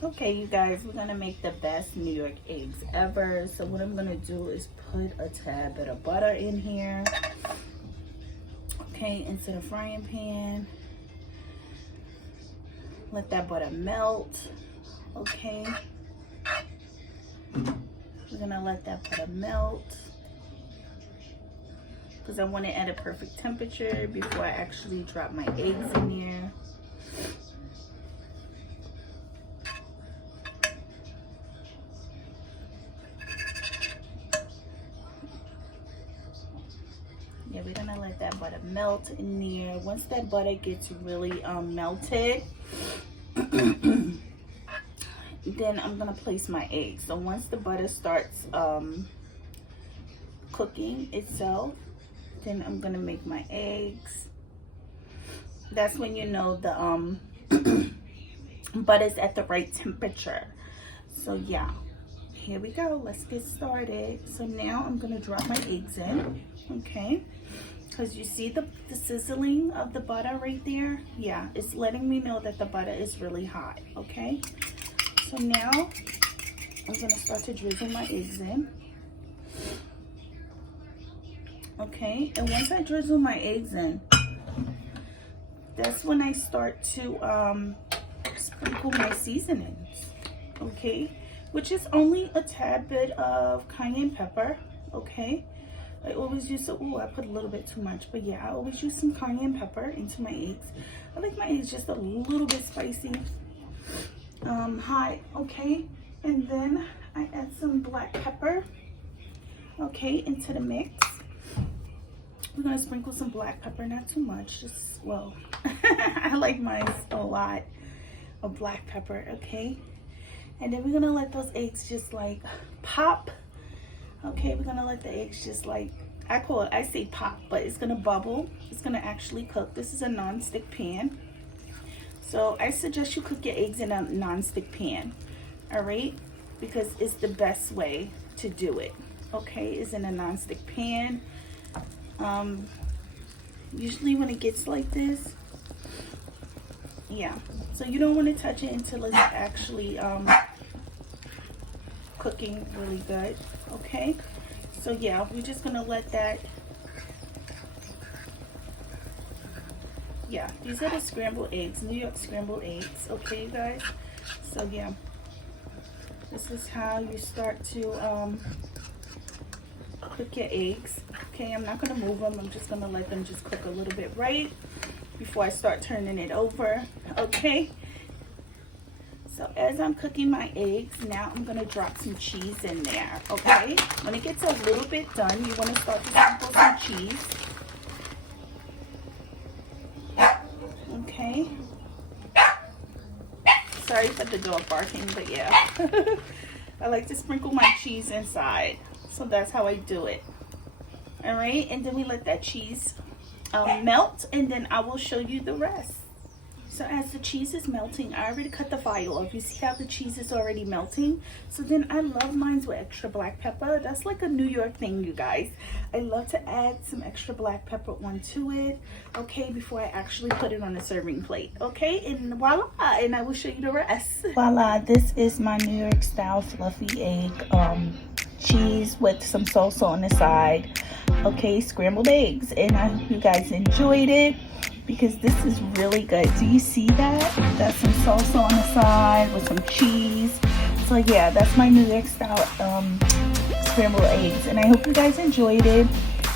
Okay, you guys, we're gonna make the best New York eggs ever. So what I'm gonna do is put a tad bit of butter in here. Okay, into the frying pan. Let that butter melt. Okay. We're gonna let that butter melt because I want it at a perfect temperature before I actually drop my eggs in there. Yeah, we're gonna let that butter melt in there. Once that butter gets really melted, then I'm gonna place my eggs. So once the butter starts cooking itself, then I'm gonna make my eggs. That's when you know the butter's at the right temperature. So yeah, here we go. Let's get started. So now I'm gonna drop my eggs in. Okay, because you see the sizzling of the butter right there. Yeah, it's letting me know that the butter is really hot. Okay, so now I'm gonna start to drizzle my eggs in. Okay, and once I drizzle my eggs in, that's when I start to sprinkle my seasonings. Okay, which is only a tad bit of cayenne pepper. Okay, I always use, I put a little bit too much, but yeah, I always use some cayenne pepper into my eggs. I like my eggs just a little bit spicy, hot. Okay, and then I add some black pepper, okay, into the mix. We're gonna sprinkle some black pepper, not too much, just, well, I like mine a lot of black pepper. Okay, and then we're gonna let those eggs just like pop. Okay, we're gonna let the eggs just like, I say pop, but it's gonna bubble. It's gonna actually cook. This is a non-stick pan, so I suggest you cook your eggs in a non-stick pan. All right, because it's the best way to do it. Okay, is in a non-stick pan. Usually when it gets like this, yeah, so you don't want to touch it until it's actually cooking really good. Okay, so yeah, we're just gonna let that, yeah, these are the scrambled eggs, New York scrambled eggs. Okay, you guys, so yeah, this is how you start to cook your eggs. Okay, I'm not gonna move them, I'm just gonna let them just cook a little bit right before I start turning it over. Okay, so as I'm cooking my eggs, now I'm gonna drop some cheese in there. Okay, when it gets a little bit done, you want to start to sprinkle some cheese. Okay, sorry for the dog barking, but yeah, I like to sprinkle my cheese inside, so that's how I do it. All right, and then we let that cheese melt, and then I will show you the rest. So as the cheese is melting, I already cut the fire off. You see how the cheese is already melting? So then I love mine with extra black pepper. That's like a New York thing, you guys. I love to add some extra black pepper onto it, okay, before I actually put it on a serving plate. Okay, and voila, and I will show you the rest. Voila, this is my New York style fluffy egg cheese with some salsa on the side. Okay, scrambled eggs, and I hope you guys enjoyed it, because this is really good. Do you see that? That's some salsa on the side with some cheese. So yeah, that's my New York style scrambled eggs, and I hope you guys enjoyed it.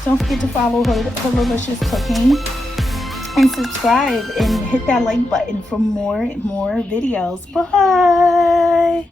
Don't forget to follow Delicious Cooking and subscribe and hit that like button for more videos. Bye.